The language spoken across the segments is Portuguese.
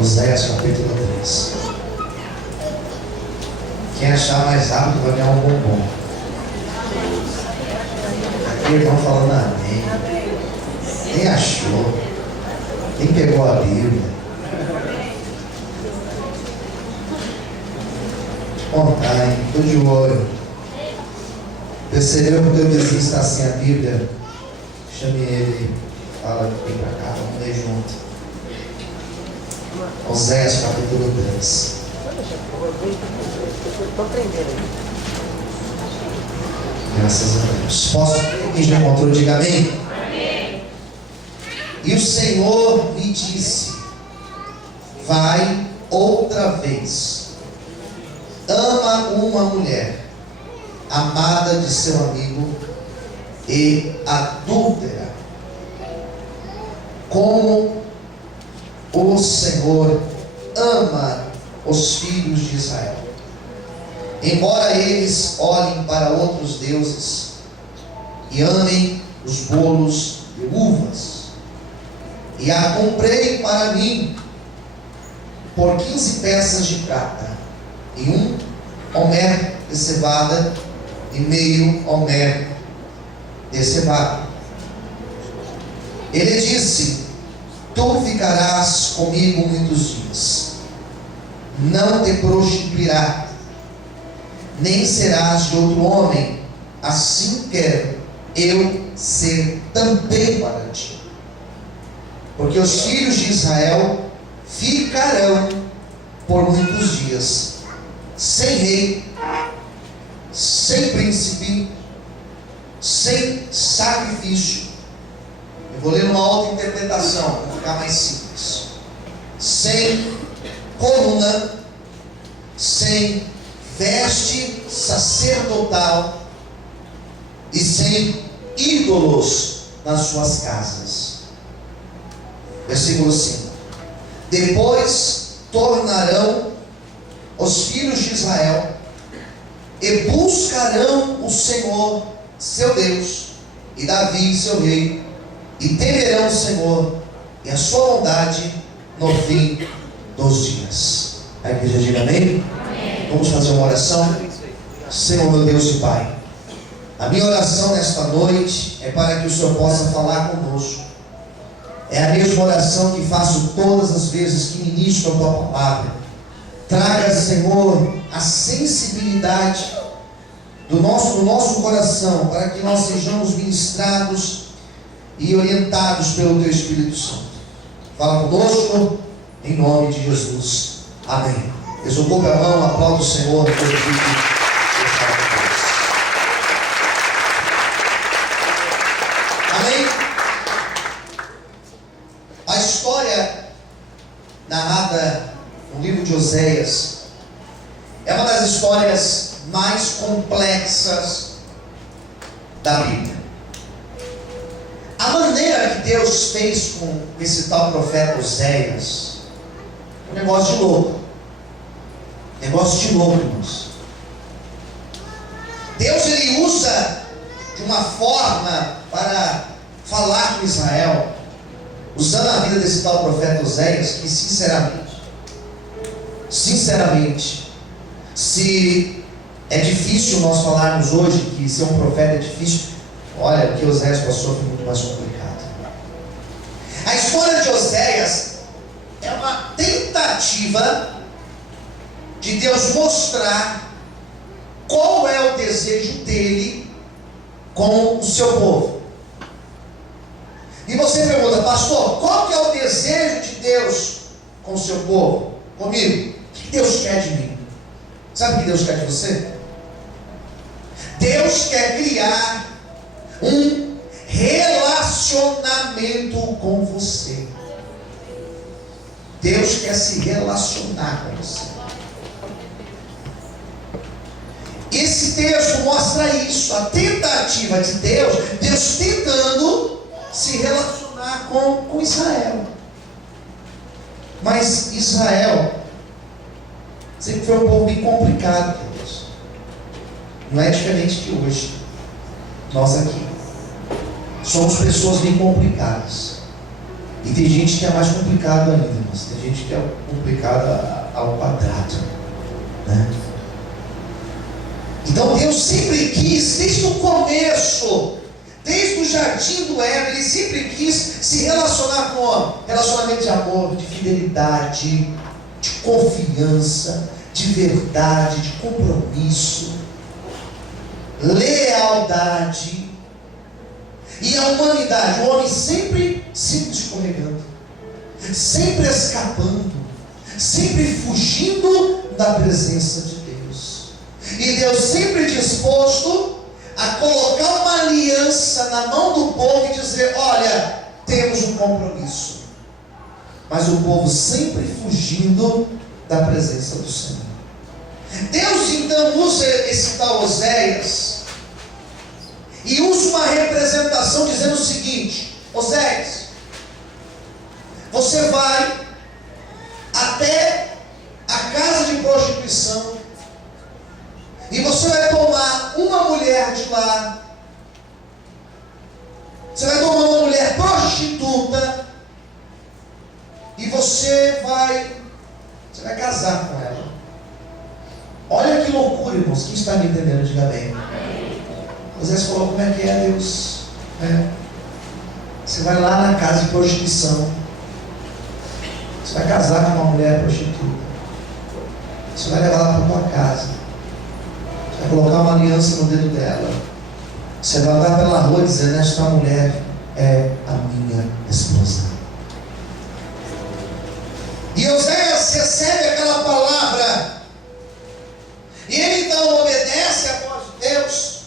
Oséias capítulo 3. Quem achar mais rápido vai ganhar um bombom. Aqui irmão falando amém. Quem achou? Quem pegou a Bíblia? Contar, hein? Estou de olho. Percebeu que o teu vizinho está sem a Bíblia? Chame ele. Fala, vem para cá, vamos ler junto. Oséias capítulo 3. Graças a Deus. Posso? Quem já encontrou, diga amém. Amém. E o Senhor me disse: vai outra vez, ama uma mulher, amada de seu amigo e adúltera, como o Senhor ama os filhos de Israel. Embora eles olhem para outros deuses e amem os bolos de uvas, e a comprei para mim por 15 peças de prata e 1 homer de cevada e meio homer de cevada. Ele disse: tu ficarás comigo muitos dias, não te prostituirá, nem serás de outro homem, assim quero eu ser também para ti. Porque os filhos de Israel ficarão por muitos dias, sem rei, sem príncipe, sem sacrifício. Eu vou ler uma outra interpretação, para ficar mais simples. Sem coluna, sem veste sacerdotal e sem ídolos nas suas casas. Versículo 5. Depois tornarão os filhos de Israel e buscarão o Senhor seu Deus e Davi seu rei, e temerão o Senhor e a sua bondade no fim dos dias. A igreja diga amém? Amém. Vamos fazer uma oração. Senhor meu Deus e Pai, a minha oração nesta noite é para que o Senhor possa falar conosco. É a mesma oração que faço todas as vezes que ministro a tua palavra. Traga, Senhor, a sensibilidade do nosso coração, para que nós sejamos ministrados e orientados pelo teu Espírito Santo. Fala conosco, em nome de Jesus. Amém. Desocupe a mão, aplauda o Senhor. Amém. A história narrada no livro de Oséias é uma das histórias mais complexas da Bíblia. A maneira que Deus fez com esse tal profeta Oséias é um negócio de louco. Negócio de louco, irmãos. Deus, ele usa de uma forma para falar com Israel, usando a vida desse tal profeta Oséias, que sinceramente, se é difícil nós falarmos hoje que ser um profeta é difícil, olha, o que Oséias passou foi muito mais complicado. A história de Oséias é uma tentativa de Deus mostrar qual é o desejo dele com o seu povo. E você pergunta: pastor, qual que é o desejo de Deus com o seu povo? Comigo? O que Deus quer de mim? Sabe o que Deus quer de você? Deus quer criar um relacionamento com você. Deus quer se relacionar com você. Esse texto mostra isso, a tentativa de Deus tentando se relacionar com Israel. Mas Israel sempre foi um povo bem complicado, Deus. Não é diferente de hoje. Nós aqui somos pessoas bem complicadas. E tem gente que é mais complicado ainda, mas tem gente que é complicado ao quadrado, né? Então Deus sempre quis, desde o começo, desde o jardim do Éden, Ele sempre quis se relacionar com o homem. Relacionamento de amor, de fidelidade, de confiança, de verdade, de compromisso, lealdade. E a humanidade, o homem sempre se escorregando, sempre escapando, sempre fugindo da presença de Deus. E Deus sempre disposto a colocar uma aliança na mão do povo e dizer: olha, temos um compromisso. Mas o povo sempre fugindo da presença do Senhor. Deus então usa esse tal Oséias e usa uma representação dizendo o seguinte: Oséias, você vai até a casa de prostituição e você vai tomar uma mulher de lá. Você vai tomar uma mulher prostituta e você vai casar com ela. Olha que loucura, irmãos. Quem está me entendendo, diga bem. Moisés falou: como é que é, Deus? Você vai lá na casa de prostituição, você vai casar com uma mulher prostituta, você vai levar ela para a tua casa, você vai colocar uma aliança no dedo dela, você vai andar pela rua dizendo: esta mulher é a minha esposa. E Oséias recebe aquela palavra, e ele então obedece à voz de Deus.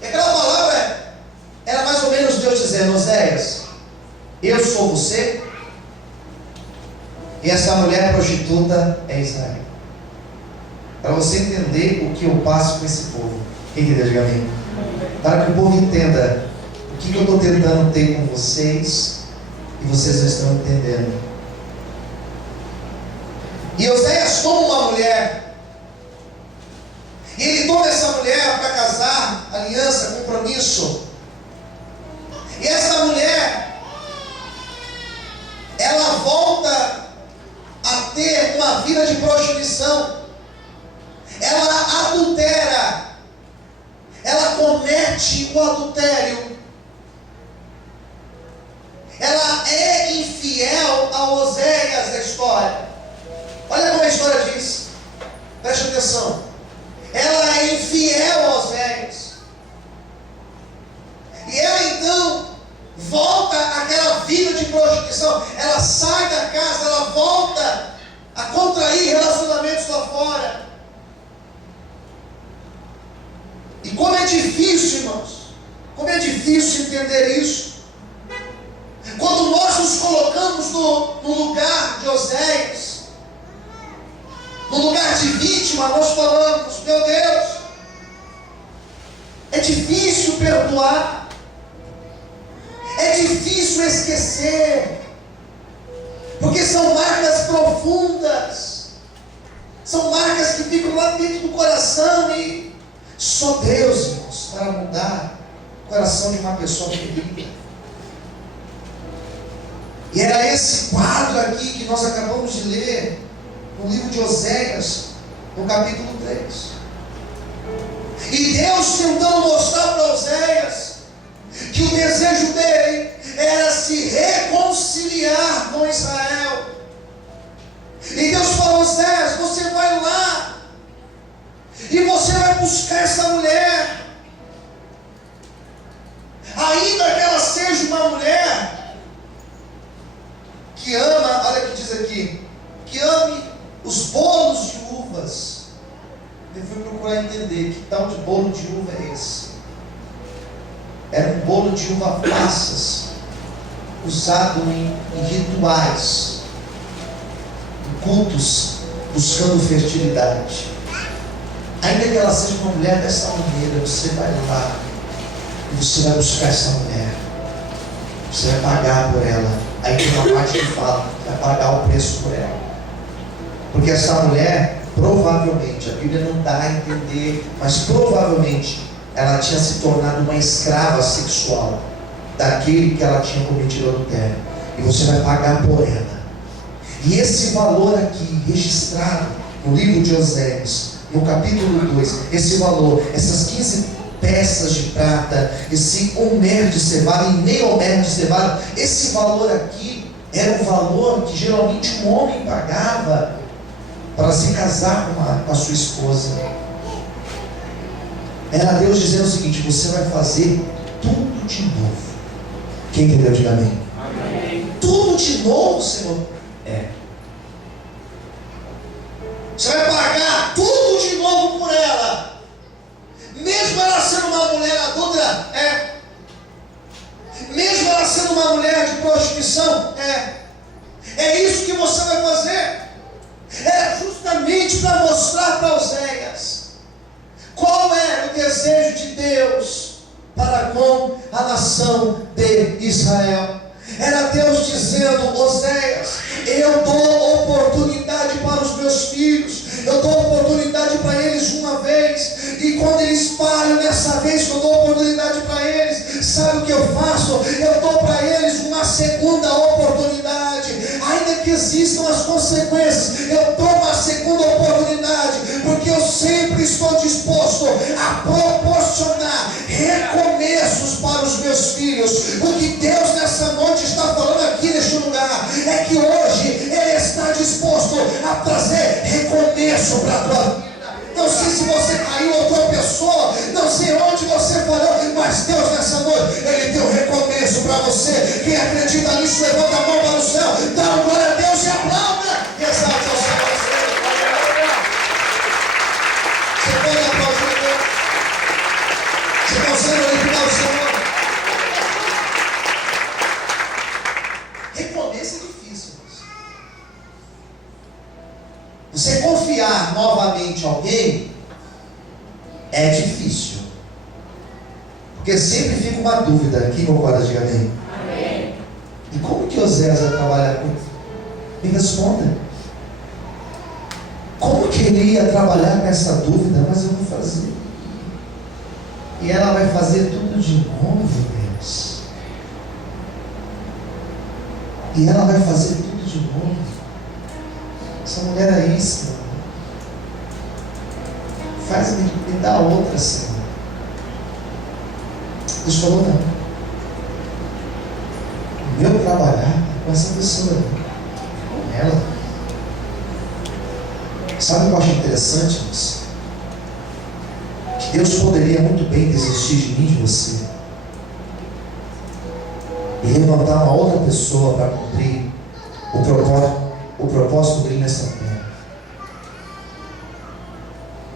E aquela palavra era mais ou menos Deus dizendo: Oséias, eu sou você, e essa mulher prostituta é Israel. Para você entender o que eu passo com esse povo. Quem entendeu, diga amém. Para que o povo entenda o que eu estou tentando ter com vocês, e vocês não estão entendendo. E Oséias toma uma mulher, e ele toma essa mulher para casar, aliança, compromisso. E essa mulher, ela volta a ter uma vida de prostituição. Ela adultera, ela comete o adultério. Ela é infiel a Oséias da história. Olha como a história diz, preste atenção. Ela é infiel a Oséias, e ela então volta àquela vida de prostituição. Ela sai da casa, ela volta a contrair relacionamentos lá fora. E como é difícil, irmãos, como é difícil entender isso. Quando nós nos colocamos no lugar de Oséias, no lugar de vítima, nós falamos: meu Deus, é difícil perdoar, é difícil esquecer, porque são marcas profundas, são marcas que ficam lá dentro do coração, e só Deus, irmãos, para mudar o coração de uma pessoa ferida. E era esse quadro aqui que nós acabamos de ler no livro de Oséias, no capítulo 3. E Deus tentando mostrar para Oséias que o desejo dele era se reconciliar com Israel. E Deus falou: Oséias, você vai lá e você vai buscar essa mulher, ainda que ela seja uma mulher que ama, olha o que diz aqui, que ame os bolos de uvas. Eu fui procurar entender que tal de bolo de uva é esse. Era um bolo de uva passas, usado em rituais, em cultos, buscando fertilidade. Ainda que ela seja uma mulher dessa maneira, você vai lá e você vai buscar essa mulher, você vai pagar por ela. Aí tem uma parte que fala: vai pagar o preço por ela, porque essa mulher, provavelmente, a Bíblia não dá a entender, mas provavelmente ela tinha se tornado uma escrava sexual. daquele que ela tinha cometido adultério, e você vai pagar por ela. E esse valor aqui, registrado no livro de Oséias, no capítulo 2, esse valor, essas 15 peças de prata, esse homer de cevada e meio homer de cevada, esse valor aqui era o valor que geralmente um homem pagava para se casar com a sua esposa. Era Deus dizendo o seguinte: você vai fazer tudo de novo. Quem entendeu, diga amém. Amém. Tudo de novo, Senhor. Você vai pagar tudo de novo por ela, mesmo ela sendo uma mulher adúltera, mesmo ela sendo uma mulher de prostituição, é isso que você vai fazer. É justamente para mostrar para Oséias qual era o desejo de Deus para com a nação de Israel. Era Deus dizendo: Oséias, eu dou oportunidade para os meus filhos, eu dou oportunidade para eles uma vez, e quando eles falham nessa vez que eu dou oportunidade para eles, sabe o que eu faço? Eu dou para eles uma segunda oportunidade, ainda que existam as consequências, eu dou uma segunda oportunidade, porque eu sempre estou disposto a proporcionar recomeços para os meus filhos. O que Deus nessa noite está falando aqui neste lugar é que hoje Ele está disposto a trazer recomeço para a tua vida. Não sei se você caiu ou tropeçou, não sei onde você falhou, mas Deus nessa noite, Ele tem um recomeço para você. Quem acredita nisso, levanta a mão para o céu, dá uma glória a Deus e aplauda e exalte ao Senhor. Você pode aplaudir Deus? Você consegue glorificar o Senhor? Recomeço é difícil. Você confiar novamente em alguém é difícil, porque sempre fica uma dúvida. Quem concorda, diga amém. Amém. E como que Oséias vai trabalhar com isso? Me responda. Como que ele ia trabalhar com essa dúvida? Mas eu vou fazer, e ela vai fazer tudo de novo, Deus. E ela vai fazer tudo de novo. Essa mulher aí, Senhor, me dá outra, Senhor. Deus falou: não, o meu trabalhar é com essa pessoa, com ela. Sabe o que eu acho interessante, irmãos? Que Deus poderia muito bem desistir de mim, de você, e levantar uma outra pessoa para cumprir o propósito dele nessa terra.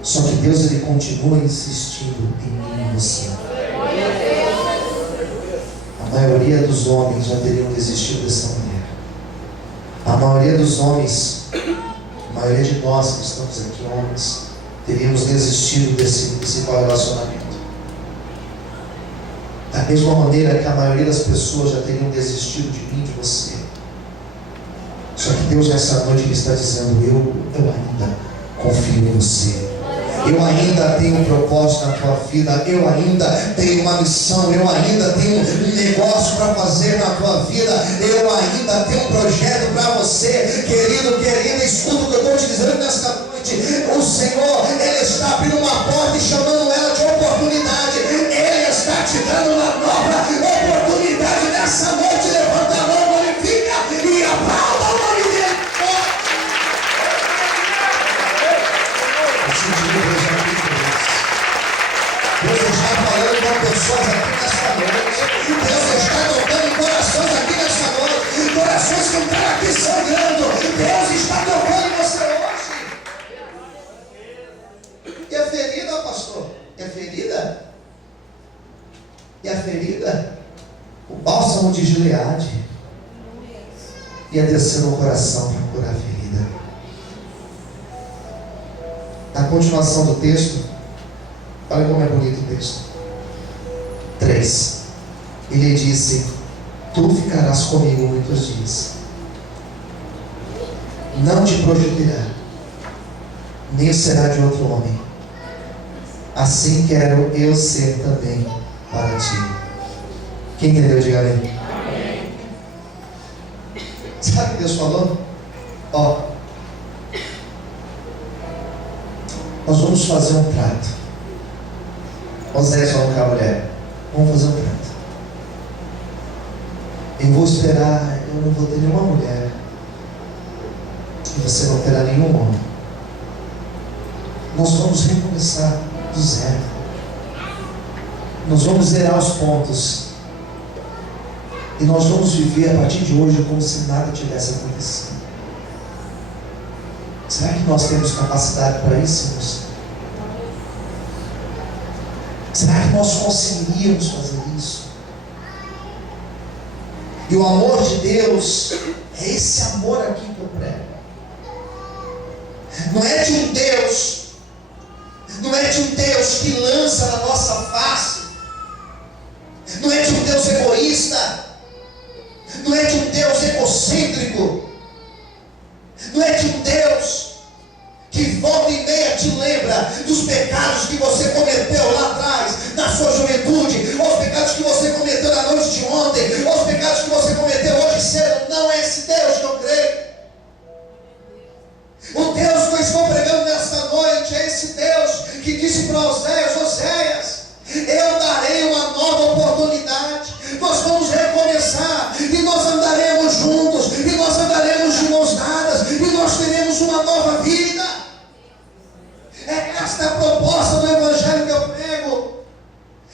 Só que Deus, Ele continua insistindo em mim e você. A maioria dos homens já teriam desistido dessa mulher. A maioria dos homens, a maioria de nós que estamos aqui, homens, teríamos desistido desse relacionamento. Da mesma maneira que a maioria das pessoas já teriam desistido de mim, de você. Só que Deus nessa noite Ele está dizendo: eu ainda confio em você. Eu ainda tenho um propósito na tua vida. Eu ainda tenho uma missão. Eu ainda tenho um negócio para fazer na tua vida. Eu ainda tenho um projeto para você. Querido, querida, escuta o que eu estou te dizendo nesta noite. O Senhor, Ele está abrindo uma porta e chamando ela de oportunidade. Ele está te dando uma nova oportunidade nessa noite. Levanta a mão, glorifica e aplauda o nome dele. Deus está falando com pessoas aqui nessa noite. Deus está tocando em corações aqui nessa noite. Corações que estão aqui sangrando. Deus está tocando em você hoje. E a ferida, pastor? E a ferida? E a ferida? O bálsamo de Gileade ia descer no coração para curar a ferida. Na continuação do texto, olha como é bonito o texto. 3. Ele disse: tu ficarás comigo muitos dias, não te prostituirá, nem será de outro homem. Assim quero eu ser também para ti. Quem entendeu, diga amém. Sabe o que Deus falou? Ó, nós vamos fazer um trato. Oséias falou com a mulher: vamos fazer um trato. Eu vou esperar, eu não vou ter nenhuma mulher, e você não terá nenhum homem. Nós vamos recomeçar do zero. Nós vamos zerar os pontos. E nós vamos viver a partir de hoje como se nada tivesse acontecido. Será que nós temos capacidade para isso, irmãos? Será que nós conseguiríamos fazer isso? E o amor de Deus é esse amor aqui que eu prego. Não é de um Deus, não é de um Deus que lança na nossa face, não é de um Deus egoísta, não é de um Deus egocêntrico, não é de um Deus que volta e meia te lembra dos pecados que você cometeu lá atrás, na sua juventude, ou os pecados que você cometeu na noite de ontem, ou os pecados que você cometeu hoje cedo. Não é esse Deus que eu creio. O Deus que eu estou pregando nesta noite é esse Deus que disse para Oséias: Oséias, eu darei uma nova oportunidade, nós vamos recomeçar, e nós andaremos juntos, e nós andaremos de mãos dadas, e nós teremos uma nova vida. É esta a proposta do Evangelho que eu prego,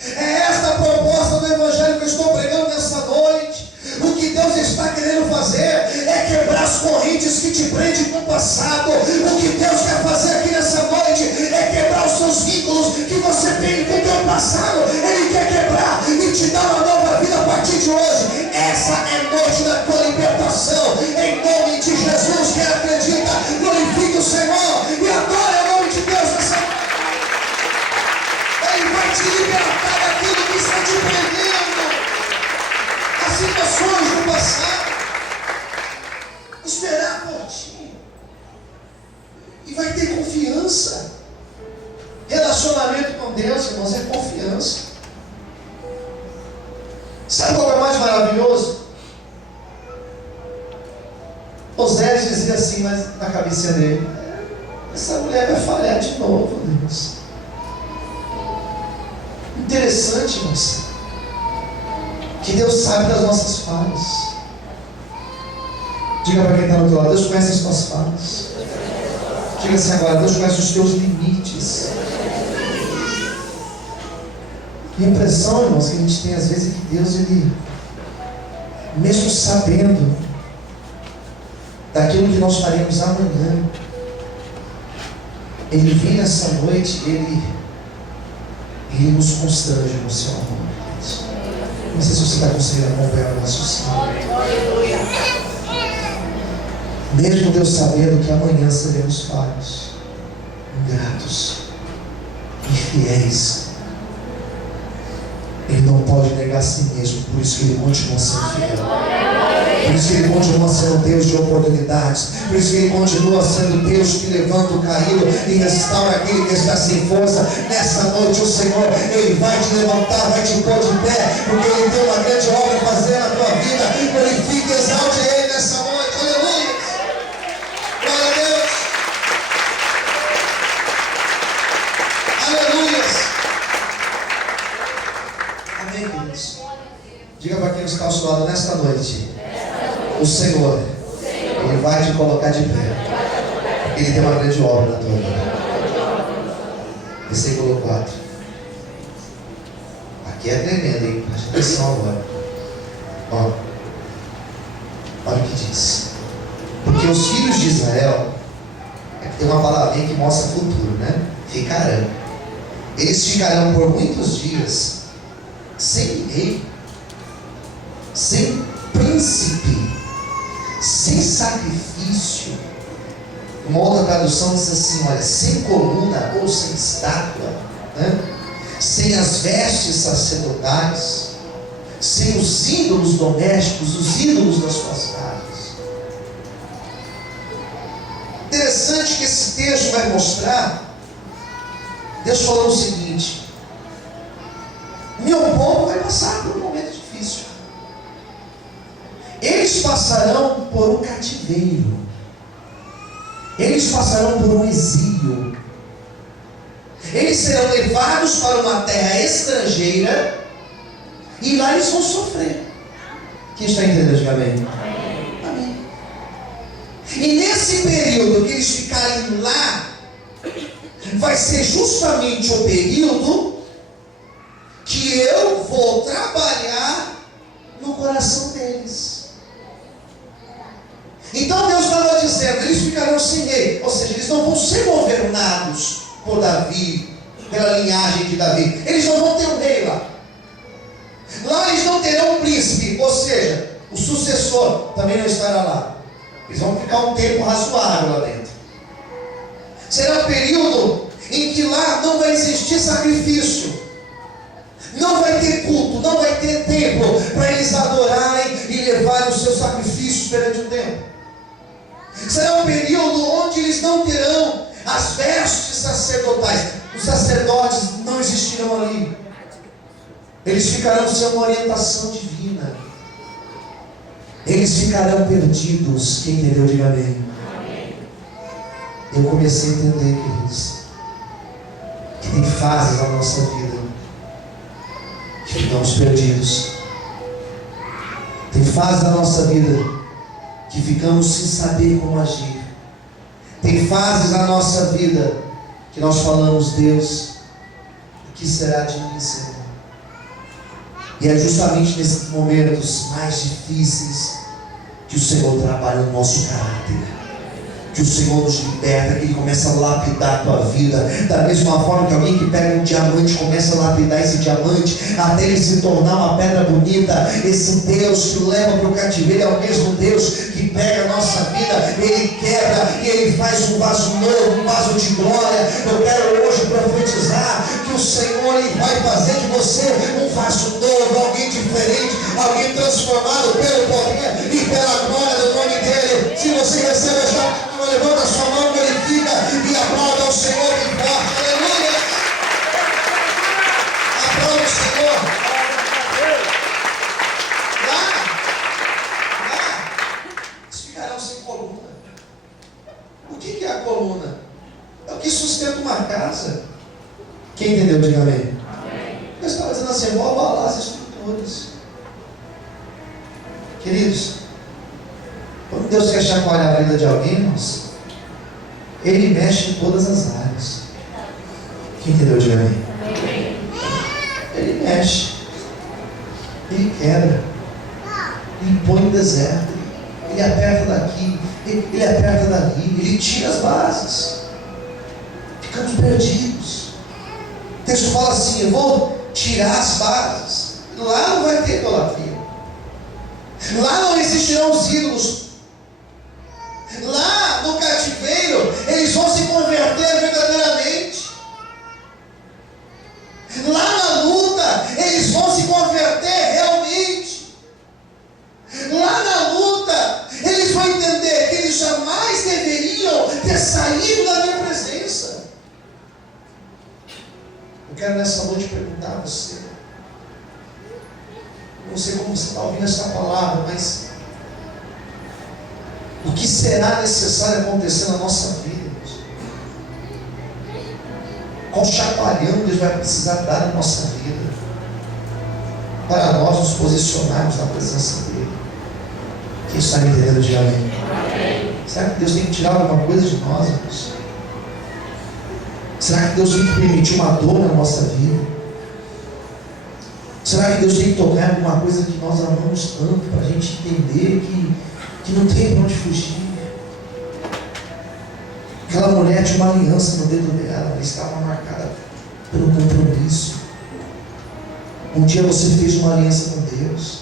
é esta a proposta do Evangelho que eu estou pregando nessa noite. O que Deus está querendo fazer é quebrar as correntes que te prendem com o passado. O que Deus quer fazer aqui nessa noite é quebrar os seus vínculos que você tem com o teu passado. Ele quer quebrar e te dar uma nova vida a partir de hoje. Essa é a noite da tua libertação. Em nome de Jesus, quem acredita, glorifique o Senhor e adore o nome de Deus nessa noite. Ele vai te libertar daquilo que está te prendendo, situações do passado, esperar por ti, e vai ter confiança. Relacionamento com Deus, irmãos, é confiança. Sabe qual é o mais maravilhoso? Oséias dizia assim, mas na cabeça dele: essa mulher vai falhar de novo, Deus. Interessante, irmãos, que Deus sabe das nossas falhas. Diga para quem está no teu lado: Deus conhece as tuas falhas. Diga assim agora: Deus conhece os teus limites. E a impressão, irmãos, que a gente tem às vezes é que Deus, Ele, mesmo sabendo daquilo que nós faremos amanhã, Ele vem nessa noite, Ele nos constrange no seu amor. Não sei se você está conseguindo acompanhar o raciocínio. Mesmo Deus sabendo que amanhã seremos falhos, ingratos, infiéis, Ele não pode negar a si mesmo. Por isso que Ele continua sendo fiel. Por isso que Ele continua sendo Deus de oportunidades. Por isso que Ele continua sendo Deus que levanta o caído e restaura aquele que está sem força. Nessa noite o Senhor, Ele vai te levantar, vai te pôr de pé, porque Ele tem uma grande obra a fazer na tua vida. Glorifique e exalte Ele nessa noite. Aleluia! Glória a Deus! Aleluia! Amém, queridos? Diga para quem está ao seu lado nesta noite: o Senhor, Ele vai te colocar de pé. Ele tem uma grande obra na tua vida. Versículo 4. Aqui é tremendo, hein? Preste atenção agora. Ó, olha o que diz. Porque os filhos de Israel, aqui tem uma palavrinha que mostra futuro, né? Ficarão. Eles ficarão por muitos dias sem rei, sem príncipe, sem sacrifício. Uma outra tradução diz assim, olha, sem coluna ou sem estátua, né? Sem as vestes sacerdotais, sem os ídolos domésticos, os ídolos das suas casas. Interessante que esse texto vai mostrar, Deus falou o seguinte: meu povo vai passar por um momento difícil. eles passarão por um cativeiro, eles passarão por um exílio, eles serão levados para uma terra estrangeira, e lá eles vão sofrer. Quem está entendendo? Diga amém. Amém. E nesse período que eles ficarem lá, vai ser justamente o período que eu vou trabalhar no coração deles. Então Deus estava dizendo, eles ficarão sem rei, ou seja, eles não vão ser governados por Davi, pela linhagem de Davi, eles não vão ter um rei lá. Lá eles não terão um príncipe, ou seja, o sucessor também não estará lá. Eles vão ficar um tempo razoável lá dentro. Será um período em que lá não vai existir sacrifício, não vai ter culto, não vai ter templo para eles adorarem e levarem os seus sacrifícios perante o templo. Será um período onde eles não terão as vestes sacerdotais, os sacerdotes não existirão ali, eles ficarão sem uma orientação divina, eles ficarão perdidos. Quem entendeu, diga amém. Eu comecei a entender, queridos, que tem fases na nossa vida que ficamos perdidos, tem fases da nossa vida que ficamos sem saber como agir, tem fases na nossa vida que nós falamos, Deus, o que será de mim, Senhor? E é justamente nesses momentos mais difíceis que o Senhor trabalha no nosso caráter, que o Senhor nos liberta, que Ele começa a lapidar a tua vida, da mesma forma que alguém que pega um diamante começa a lapidar esse diamante até ele se tornar uma pedra bonita. Esse Deus que o leva para o cativeiro é o mesmo Deus que pega a nossa vida, Ele quebra e Ele faz um vaso novo, um vaso de glória. Eu quero hoje profetizar que o Senhor Ele vai fazer de você um vaso novo, alguém diferente, alguém transformado pelo poder e pela glória do nome dEle. Se você recebe esta, levanta a sua mão, glorifica e aplauda ao Senhor bem forte. Aleluia! Aplauda o Senhor. Lá, eles ficarão sem coluna. O que é a coluna? É o que sustenta uma casa. Quem entendeu, diga amém. Eu estava dizendo assim, vou abalar as estruturas. Queridos, quando Deus quer chacoalhar a vida de alguém, irmãos, Ele mexe em todas as áreas. Quem entendeu, diga amém. Ele mexe, Ele quebra, Ele põe no deserto, Ele aperta daqui, Ele aperta dali, Ele tira as bases. Ficamos perdidos. O texto fala assim, eu vou tirar as bases. Lá não vai ter idolatria, lá não existirão os ídolos. Lá no cativeiro eles vão se converter verdadeiramente. Lá na luta eles vão se converter realmente. Lá na luta eles vão entender que eles jamais deveriam ter saído da minha presença. Eu quero nessa noite perguntar a você, não sei como você está ouvindo essa palavra, mas o que será necessário acontecer na nossa vida? Qual chacoalhão Deus vai precisar dar na nossa vida para nós nos posicionarmos na presença dEle? Quem está me entendendo, diga amém. Será que Deus tem que tirar alguma coisa de nós, irmãos? Será que Deus tem que permitir uma dor na nossa vida? Será que Deus tem que tocar em alguma coisa que nós amamos tanto para a gente entender que não tem para onde fugir? Aquela mulher tinha uma aliança no dedo dela, ela estava marcada pelo compromisso. Um dia você fez uma aliança com Deus,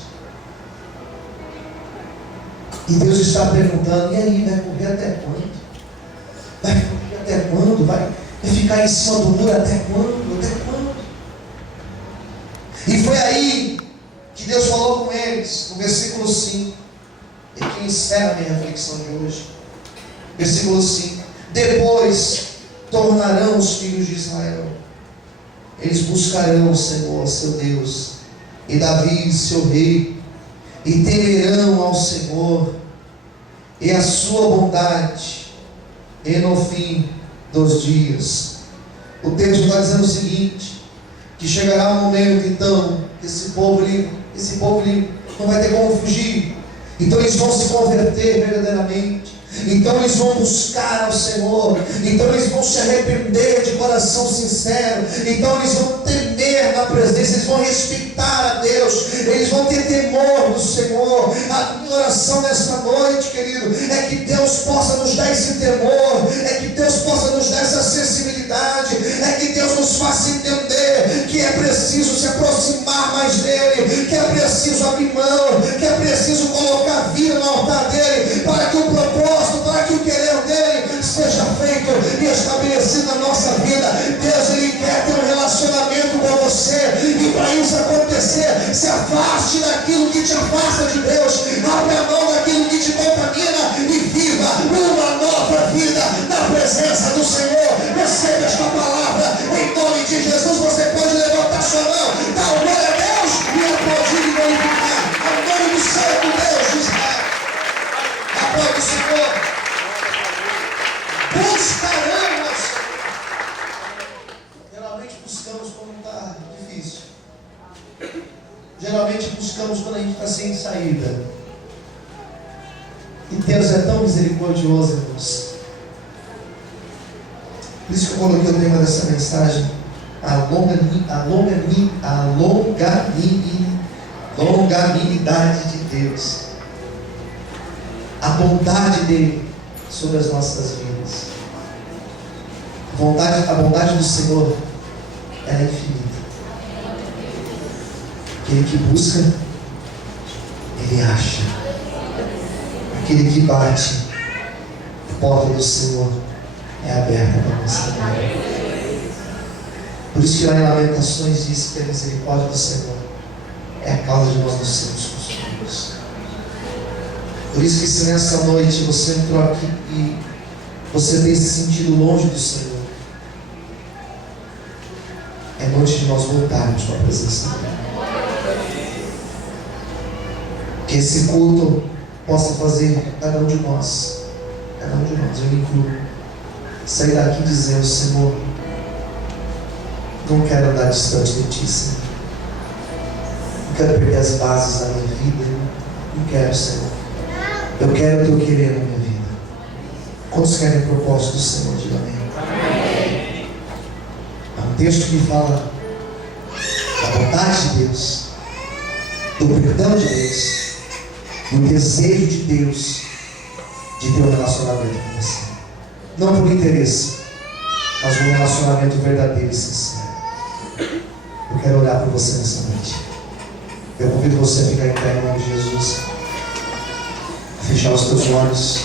e Deus está perguntando, e aí, vai correr até quando? Vai correr até quando? Vai ficar em cima do muro até quando? Até quando? E foi aí que Deus falou com eles, no versículo 5, e que encerra a minha reflexão de hoje. Versículo 5: depois tornarão os filhos de Israel, eles buscarão o Senhor, seu Deus, e Davi, seu rei, e temerão ao Senhor e a sua bondade, e no fim dos dias. O texto está dizendo o seguinte, que chegará um momento então, que esse povo não vai ter como fugir, então eles vão se converter verdadeiramente, então eles vão buscar ao Senhor, então eles vão se arrepender de coração sincero, então eles vão temer na presença, eles vão respeitar a Deus, eles vão ter temor do Senhor. A minha oração nesta noite, querido, é que Deus possa nos dar esse temor, é que Deus possa nos dar essa sensibilidade, é que Deus nos faça entender que é preciso se aproximar mais dEle, que é preciso abrir mão, que é preciso colocar a vida no altar dEle, para que o propósito, para que o querer dEle seja feito e estabelecido na nossa vida. Deus, Ele quer ter um relacionamento com você, e para isso acontecer, se afaste daquilo que te afasta de Deus, abra a mão daquilo que te contamina e viva uma nova vida na presença do Senhor. Receba esta palavra em nome de Jesus. Você pode levantar sua mão, dá o glória a Deus e aplaudir e glorificar ao nome do Santo Deus de Israel. Aplaude o Senhor. Buscarão ao Senhor. Geralmente buscamos quando está difícil. Geralmente buscamos quando a gente está sem saída. E Deus é tão misericordioso, irmãos. Por isso que eu coloquei o tema dessa mensagem: a longanimidade de Deus, a bondade dele sobre as nossas vidas. A bondade do Senhor, ela é infinita. Aquele que busca, ele acha. Aquele que bate, a porta do Senhor é aberta para você. Por isso que lá em Lamentações diz que a misericórdia do Senhor é a causa de nós não sermos consumidos. Por isso que se nessa noite você entrou aqui e você tem se sentido longe do Senhor, é noite de nós voltarmos para a presença dele. Que esse culto possa fazer cada um de nós, eu me incluo, sair daqui dizendo: Senhor, não quero andar distante de Ti, Senhor. Não quero perder as bases da minha vida. Não quero, Senhor. Eu quero o Teu querer na minha vida. Quantos querem o propósito do Senhor? Diga amém. É um texto que fala da bondade de Deus, do perdão de Deus, do desejo de Deus de ter um relacionamento com você. Não por interesse, mas um relacionamento verdadeiro e sincero. Eu quero orar por você nessa noite. Eu convido você a ficar em pé em nome de Jesus, a fechar os teus olhos.